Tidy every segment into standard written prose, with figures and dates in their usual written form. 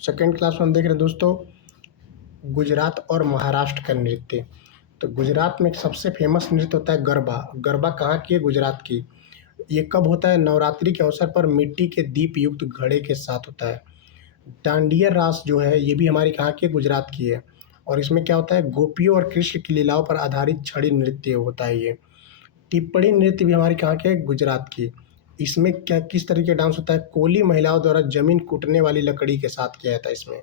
Second class में हम देख रहे हैं दोस्तों गुजरात और महाराष्ट्र का नृत्य। तो गुजरात में एक सबसे फेमस नृत्य होता है गरबा। गरबा कहाँ की है? गुजरात की। ये कब होता है? नवरात्रि के अवसर पर मिट्टी के दीप युक्त घड़े के साथ होता है। डांडिया रास जो है ये भी हमारी कहाँ की है? गुजरात की है। और इसमें क्या होता है? गोपियों और कृष्ण की लीलाओं पर आधारित छड़ी नृत्य होता है ये। टिप्पणी नृत्य भी हमारी कहाँ के है? गुजरात की। इसमें क्या किस तरीके का डांस होता है? कोली महिलाओं द्वारा जमीन कूटने वाली लकड़ी के साथ किया जाता है इसमें।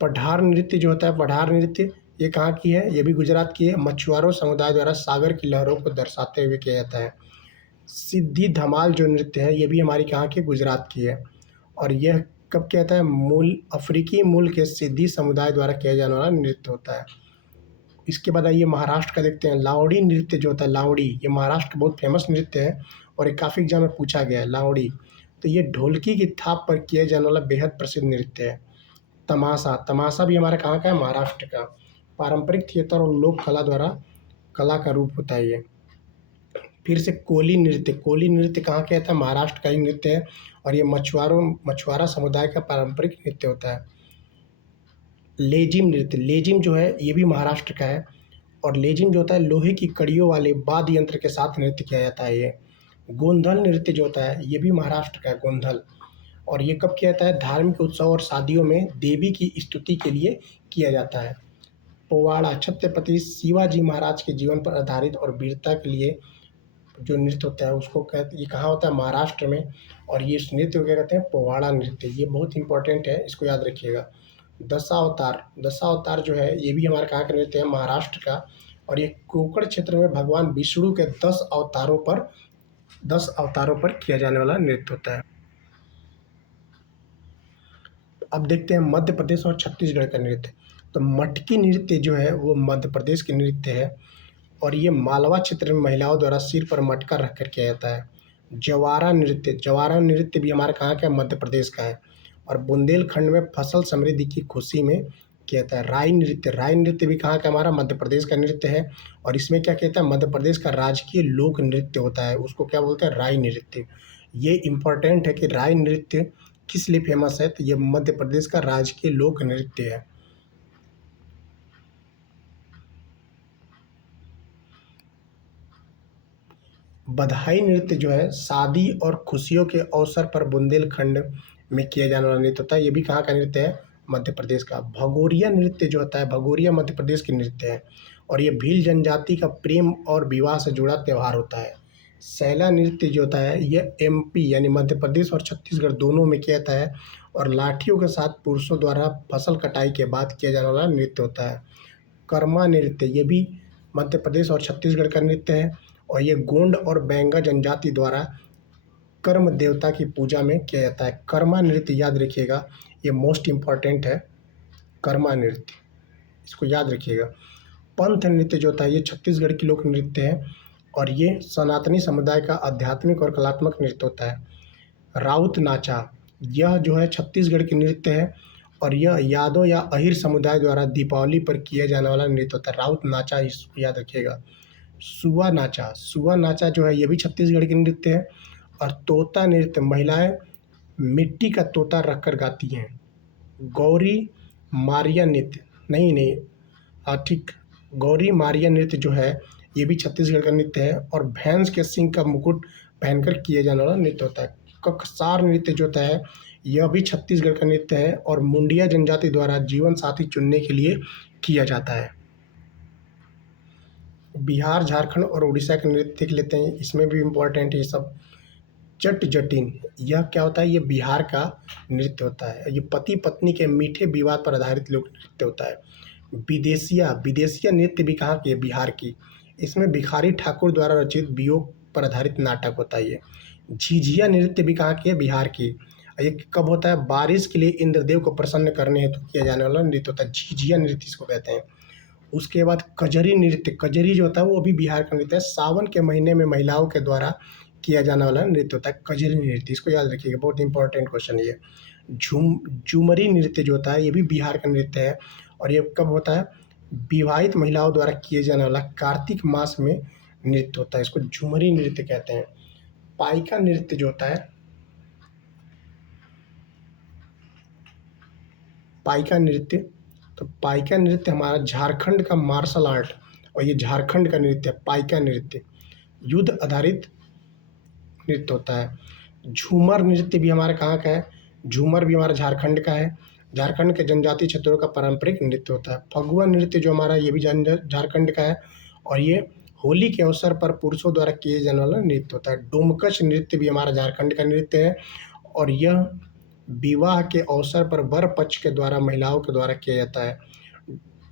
पठार नृत्य जो होता है, पठार नृत्य ये कहाँ की है? ये भी गुजरात की है। मछुआरों समुदाय द्वारा सागर की लहरों को दर्शाते हुए किया जाता है। सिद्धि धमाल जो नृत्य है ये भी हमारी कहाँ की? गुजरात की है। और यह कब किया जाता है? मूल अफ्रीकी मूल के सिद्धि समुदाय द्वारा किया जाने वाला नृत्य होता है। इसके बाद आइए महाराष्ट्र का देखते हैं। लावड़ी नृत्य जो होता है, लावड़ी ये महाराष्ट्र का बहुत फेमस नृत्य है और ये काफ़ी एग्जाम में पूछा गया है। लावड़ी तो ये ढोलकी की थाप पर किया जाने वाला बेहद प्रसिद्ध नृत्य है। तमाशा, तमाशा भी हमारा कहाँ का है? महाराष्ट्र का। पारंपरिक थिएटर और लोक कला द्वारा कला का रूप होता है ये। फिर से कोली नृत्य, कोली नृत्य कहाँ का था? महाराष्ट्र का ही नृत्य है और ये मछुआरा समुदाय का पारंपरिक नृत्य होता है। लेजिम नृत्य, लेजिम जो है ये भी महाराष्ट्र का है और लेजिम जो होता है लोहे की कड़ियों वाले वाद्य यंत्र के साथ नृत्य किया जाता है ये। गोंधल नृत्य जो होता है ये भी महाराष्ट्र का है, गोंधल। और ये कब किया जाता है? धार्मिक उत्सव और शादियों में देवी की स्तुति के लिए किया जाता है। पोवाड़ा छत्रपति शिवाजी महाराज के जीवन पर आधारित और वीरता के लिए जो नृत्य होता है उसको कहते, ये कहाँ होता है? महाराष्ट्र में। और ये इस नृत्य को क्या कहते हैं? पोवाड़ा नृत्य। ये बहुत इंपॉर्टेंट है, इसको याद रखिएगा। दशावतार, दशावतार जो है ये भी हमारे कहाँ का नृत्य है? महाराष्ट्र का। और ये कोंकण क्षेत्र में भगवान विष्णु के 10 अवतारों पर किया जाने वाला नृत्य होता है। अब देखते हैं मध्य प्रदेश और छत्तीसगढ़ का नृत्य। तो मटकी नृत्य जो है वो मध्य प्रदेश के नृत्य है और ये मालवा क्षेत्र में महिलाओं द्वारा सिर पर मटका रखकर किया जाता है। जवारा नृत्य, जवारा नृत्य भी हमारे कहाँ का है? मध्य प्रदेश का है। और बुंदेलखंड में फसल समृद्धि की खुशी में किया जाता है। राई नृत्य, राई नृत्य भी कहाँ का? हमारा मध्य प्रदेश का नृत्य है और इसमें क्या कहता है? मध्य प्रदेश का राजकीय लोक नृत्य होता है, उसको क्या बोलते हैं? राई नृत्य। ये इम्पॉर्टेंट है कि राई नृत्य किस लिए फेमस है? तो ये मध्य प्रदेश का राजकीय लोक नृत्य है। बधाई नृत्य जो है शादी और खुशियों के अवसर पर बुंदेलखंड में किया जाने वाला नृत्य होता है। ये भी कहाँ का नृत्य है? मध्य प्रदेश का। भगोरिया नृत्य जो होता है, भगोरिया मध्य प्रदेश की नृत्य है और ये भील जनजाति का प्रेम और विवाह से जुड़ा त्यौहार होता है। सैला नृत्य जो होता है ये एमपी यानी मध्य प्रदेश और छत्तीसगढ़ दोनों में किया जाता है और लाठियों के साथ पुरुषों द्वारा फसल कटाई के बाद किया जाने वाला नृत्य होता है। कर्मा नृत्य ये भी मध्य प्रदेश और छत्तीसगढ़ का नृत्य है और ये गोंड और बैंगा जनजाति द्वारा कर्म देवता की पूजा में किया जाता है। कर्मा नृत्य याद रखिएगा, ये मोस्ट इम्पॉर्टेंट है। कर्मा नृत्य इसको याद रखिएगा। पंथ नृत्य जो होता है ये छत्तीसगढ़ की लोक नृत्य है और ये सनातनी समुदाय का आध्यात्मिक और कलात्मक नृत्य होता है। राउत नाचा यह जो है छत्तीसगढ़ की नृत्य है और यह यादव या अहिर समुदाय द्वारा दीपावली पर किया जाने वाला नृत्य होता है। राउत नाचा इसको याद रखिएगा। सुआ नाचा, सुआ नाचा जो है ये भी छत्तीसगढ़ की नृत्य है और तोता नृत्य महिलाएं मिट्टी का तोता रखकर गाती हैं। गौरी मारिया नृत्य नहीं, हाँ ठीक, गौरी मारिया नृत्य जो है ये भी छत्तीसगढ़ का नृत्य है और भैंस के सिंग का मुकुट पहनकर किए जाने वाला नृत्य होता है। ककसार नृत्य जो होता है यह भी छत्तीसगढ़ का नृत्य है और मुंडिया जनजाति द्वारा जीवन साथी चुनने के लिए किया जाता है। बिहार, झारखंड और उड़ीसा के नृत्य देख लेते हैं, इसमें भी इम्पोर्टेंट है ये सब। जट जटिन यह क्या होता है? ये बिहार का नृत्य होता है। ये पति पत्नी के मीठे विवाद पर आधारित लोक नृत्य होता है। विदेशिया, विदेशिया नृत्य भी कहाँ की है? बिहार की। इसमें भिखारी ठाकुर द्वारा रचित वियोग पर आधारित नाटक होता है ये। झिझिया नृत्य भी कहाँ की है? बिहार की। ये कब होता है? बारिश के लिए इंद्रदेव को प्रसन्न करने हेतु किया जाने वाला नृत्य होता है। झिझिया नृत्य इसको कहते हैं। उसके बाद कजरी नृत्य, कजरी जो होता है वो भी बिहार का नृत्य है। सावन के महीने में महिलाओं के द्वारा किया जाने वाला नृत्य होता है कजरी नृत्य, इसको याद रखिएगा, बहुत इंपॉर्टेंट क्वेश्चन ये। झूमरी नृत्य जो होता है ये भी बिहार का नृत्य है और ये कब होता है? विवाहित महिलाओं द्वारा किए जाने वाला कार्तिक मास में नृत्य होता है, इसको झूमरी नृत्य कहते हैं। पाइका नृत्य जो होता है पाइका नृत्य, तो पाइका नृत्य हमारा झारखंड का मार्शल आर्ट और ये झारखंड का नृत्य है पाइका नृत्य, युद्ध आधारित नृत्य होता है। झूमर नृत्य भी हमारा कहाँ का है? झूमर भी हमारा झारखंड का है। झारखंड के जनजातीय क्षेत्रों का पारंपरिक नृत्य होता है। फगुआ नृत्य जो हमारा ये भी झारखंड का है और ये होली के अवसर पर पुरुषों द्वारा किए जाने वाला नृत्य होता है। डोमकच नृत्य भी हमारा झारखंड का नृत्य है और यह विवाह के अवसर पर वर पक्ष के द्वारा महिलाओं के द्वारा किया जाता है।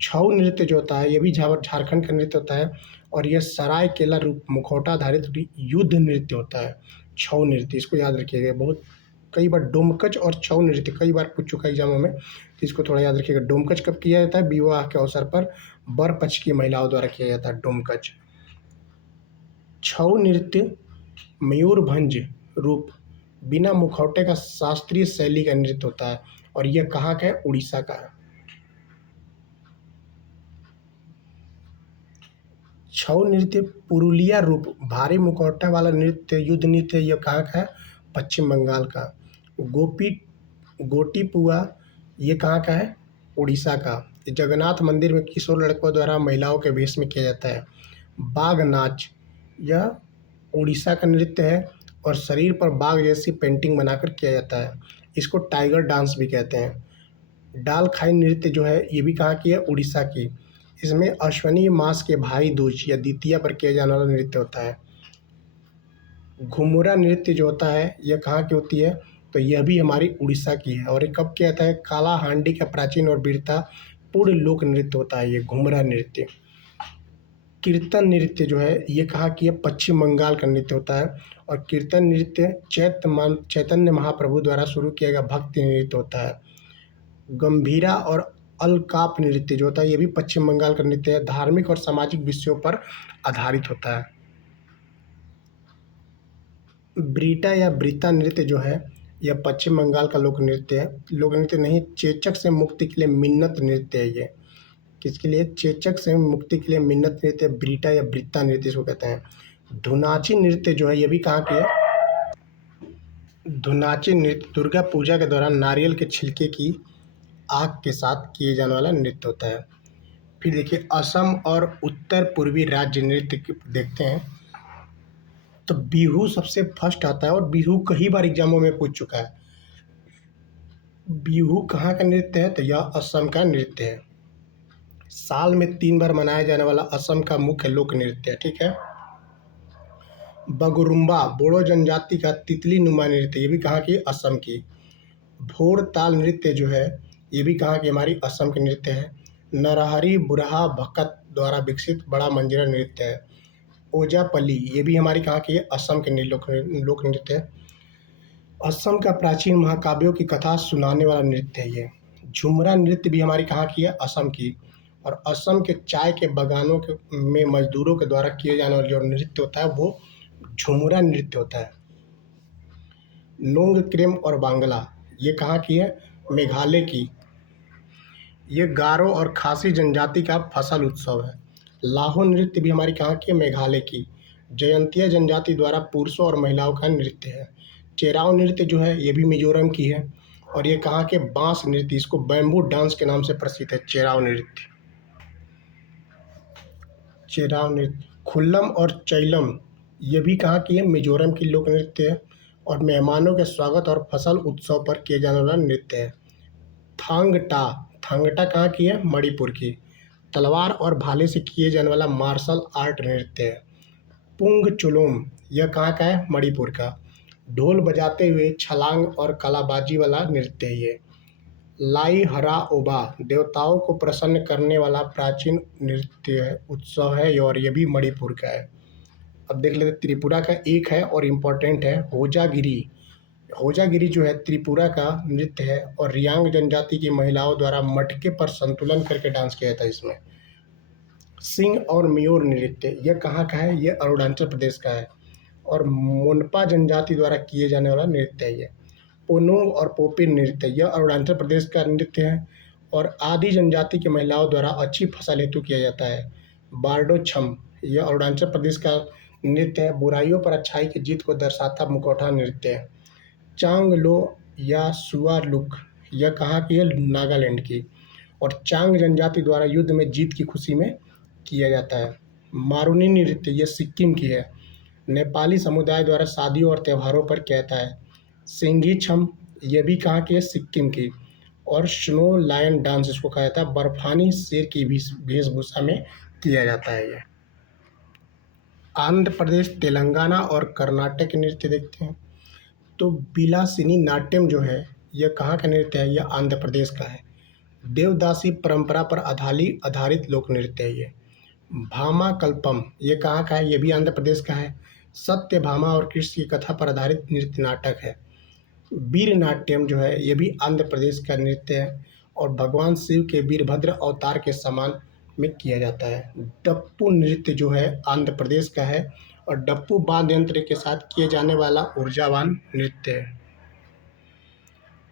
छऊ नृत्य जो होता है ये भी झारखंड का नृत्य होता है और यह सरायकेला रूप मुखौटा आधारित युद्ध नृत्य होता है। छऊ नृत्य, इसको याद रखिएगा, बहुत कई बार डोमकच और छऊ नृत्य कई बार पूछ चुका है एग्जामों में, तो इसको थोड़ा याद रखिएगा। डोमकच कब किया जाता है? विवाह के अवसर पर वर पक्ष की महिलाओं द्वारा किया जाता है डोमकच। छऊ नृत्य मयूरभंज रूप बिना मुखौटे का शास्त्रीय शैली का नृत्य होता है और यह कहाँ का है? उड़ीसा का है। छऊ नृत्य पुरुलिया रूप भारी मुखौटा वाला नृत्य युद्ध नृत्य, यह कहाँ का है? पश्चिम बंगाल का। गोटीपुआ ये कहाँ का है? उड़ीसा का। ये जगन्नाथ मंदिर में किशोर लड़कों द्वारा महिलाओं के वेश में किया जाता है। बाघ नाच यह उड़ीसा का नृत्य है और शरीर पर बाघ जैसी पेंटिंग बनाकर किया जाता है। इसको टाइगर डांस भी कहते हैं। डाल खाई नृत्य जो है ये भी कहाँ की है? उड़ीसा की। इसमें अश्विनी मास के भाई दूज या द्वितीया पर किया जाने वाला नृत्य होता है। घुमुरा नृत्य जो होता है यह कहाँ की होती है? तो यह भी हमारी उड़ीसा की है और ये कब किया जाता है? काला हांडी का प्राचीन और वीरता पूर्ण लोक नृत्य होता है ये घुमुरा नृत्य। कीर्तन नृत्य जो है ये कहाँ की है? पश्चिम बंगाल का नृत्य होता है और कीर्तन नृत्य चैतन्य महाप्रभु द्वारा शुरू किया गया भक्ति नृत्य होता है। गंभीरा और अलकाप नृत्य जो होता है ये भी पश्चिम बंगाल का नृत्य है, धार्मिक और सामाजिक विषयों पर आधारित होता है। ब्रीटा या ब्रीता नृत्य जो है यह पश्चिम बंगाल का लोक नृत्य है। लोक नृत्य नहीं, चेचक से मुक्ति के लिए मिन्नत नृत्य है ये। किसके लिए? चेचक से मुक्ति के लिए मिन्नत नृत्य ब्रीटा या ब्रीता नृत्य इसको कहते हैं। धुनाची नृत्य जो है ये भी कहाँ के है? धुनाची नृत्य दुर्गा पूजा के दौरान नारियल के छिलके की आग के साथ किए जाने वाला नृत्य होता है। फिर देखिए असम और उत्तर पूर्वी राज्य नृत्य देखते हैं, तो बिहू सबसे फर्स्ट आता है और बिहू कई बार एग्जामों में पूछ चुका है। बिहू कहाँ का नृत्य है? तो यह असम का नृत्य है। साल में 3 बार मनाया जाने वाला असम का मुख्य लोक नृत्य है। ठीक है। बगुरुम्बा बोड़ो जनजाति का तितली नुमा नृत्य, ये भी कहाँ की? असम की। भोर ताल नृत्य जो है ये भी कहाँ की? हमारी असम के नृत्य है। नरहरी बुरहा भकत द्वारा विकसित बड़ा मंजीरा नृत्य है। ओजापल्ली ये भी हमारी कहाँ की है? असम के लोक नृत्य है। असम का प्राचीन महाकाव्यों की कथा सुनाने वाला नृत्य है ये। झुमरा नृत्य भी हमारी कहाँ की है? असम की। और असम के चाय के बागानों में मजदूरों के द्वारा किए जाने वाला जो नृत्य होता है वो झुमरा नृत्य होता है। नोंगक्रेम और बांग्ला ये कहाँ की है? मेघालय की। ये गारो और खासी जनजाति का फसल उत्सव है। लाहो नृत्य भी हमारी कहाँ की है? मेघालय की। जयंतिया जनजाति द्वारा पुरुषों और महिलाओं का नृत्य है। चेराव नृत्य जो है ये भी मिजोरम की है और ये कहाँ के? बांस नृत्य, इसको बैम्बू डांस के नाम से प्रसिद्ध है चेराव नृत्य। चेराव नृत्य खुल्लम और चैलम ये भी कहाँ की है? मिजोरम की लोक नृत्य है और मेहमानों के स्वागत और फसल उत्सव पर किए जाने वाला नृत्य है। थांगटा कहाँ की है? मणिपुर की। तलवार और भाले से किए जाने वाला मार्शल आर्ट नृत्य है। पुंग चुलोम यह कहाँ का है? मणिपुर का। ढोल बजाते हुए छलांग और कलाबाजी वाला नृत्य है ये। लाई हरा ओबा देवताओं को प्रसन्न करने वाला प्राचीन नृत्य है, उत्सव है और ये भी मणिपुर का है। अब देख लेते त्रिपुरा का एक है और इम्पोर्टेंट है होजागिरी। होजागिरी जो है त्रिपुरा का नृत्य है और रियांग जनजाति की महिलाओं द्वारा मटके पर संतुलन करके डांस किया जाता है इसमें। सिंह और मयूर नृत्य यह कहाँ का है? ये अरुणाचल प्रदेश का है और मोनपा जनजाति द्वारा किए जाने वाला नृत्य है ये। पोनुंग और पोपिन नृत्य यह अरुणाचल प्रदेश का नृत्य है और आदि जनजाति की महिलाओं द्वारा अच्छी फसल हेतु किया जाता है। बारडो छम यह अरुणाचल प्रदेश का नृत्य है, बुराइयों पर अच्छाई की जीत को दर्शाता मुखौटा नृत्य है। चांग लो या सुआ लुक यह कहाँ की है? नागालैंड की। और चांग जनजाति द्वारा युद्ध में जीत की खुशी में किया जाता है। मारुनी नृत्य यह सिक्किम की है। नेपाली समुदाय द्वारा शादियों और त्योहारों पर कहता है। सिंघी छम यह भी कहाँ की है? सिक्किम की। और स्नो लायन डांस इसको कहा जाता है, बर्फानी शेर की वेशभूषा में किया जाता है। यह आंध्र प्रदेश, तेलंगाना और कर्नाटक के नृत्य देखते हैं। तो बिलासिनी नाट्यम जो है यह कहाँ का नृत्य है? यह आंध्र प्रदेश का है। देवदासी परंपरा पर आधारित लोक नृत्य है ये। भामा कल्पम ये कहाँ का है? ये भी आंध्र प्रदेश का है। सत्यभामा और कृष्ण की कथा पर आधारित नृत्य नाटक है। वीर नाट्यम जो है ये भी आंध्र प्रदेश का नृत्य है और भगवान शिव के वीरभद्र अवतार के समान में किया जाता है। डप्पू नृत्य जो है आंध्र प्रदेश का है और डप्पू वाद्य यंत्र के साथ किए जाने वाला ऊर्जावान नृत्य है।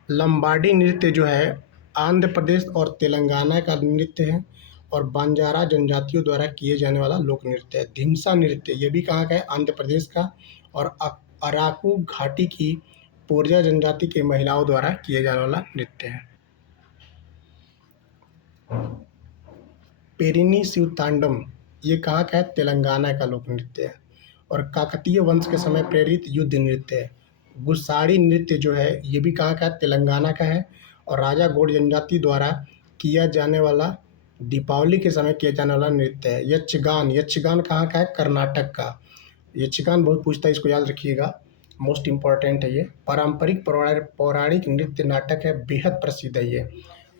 लंबाडी नृत्य जो है आंध्र प्रदेश और तेलंगाना का नृत्य है और बंजारा जनजातियों द्वारा किए जाने वाला लोक नृत्य है। धिमसा नृत्य ये भी कहाँ का है? आंध्र प्रदेश का और अराकू घाटी की पोरजा जनजाति के महिलाओं द्वारा किए जाने वाला नृत्य है। पेरिनी शिवतांडम ये कहाँ का है? तेलंगाना का लोक नृत्य है और काकतीय वंश के समय प्रेरित युद्ध नृत्य है। गुस्साड़ी नृत्य जो है ये भी कहाँ का है? तेलंगाना का है और राजा गौड़ जनजाति द्वारा किया जाने वाला दीपावली के समय किया जाने वाला नृत्य है। यक्षगान कहाँ का है? कर्नाटक का। यक्षगान बहुत पूछता है, इसको याद रखिएगा, मोस्ट इम्पॉर्टेंट है ये। पारंपरिक पौराणिक नृत्य नाटक है, बेहद प्रसिद्ध है ये।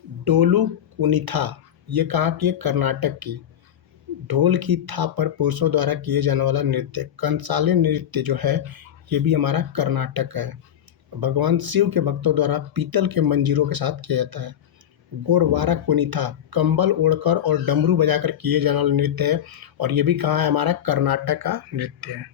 डोलू कुनिथा ये कहाँ की है? कर्नाटक की। ढोल की थाप पर पुरुषों द्वारा किए जाने वाला नृत्य। कंसाले नृत्य जो है ये भी हमारा कर्नाटक का है। भगवान शिव के भक्तों द्वारा पीतल के मंजीरों के साथ किया जाता है। गोरवारा कुनिथा कंबल ओढ़कर और डमरू बजाकर किए जाने वाला नृत्य है और ये भी कहाँ है? हमारा कर्नाटक का नृत्य है।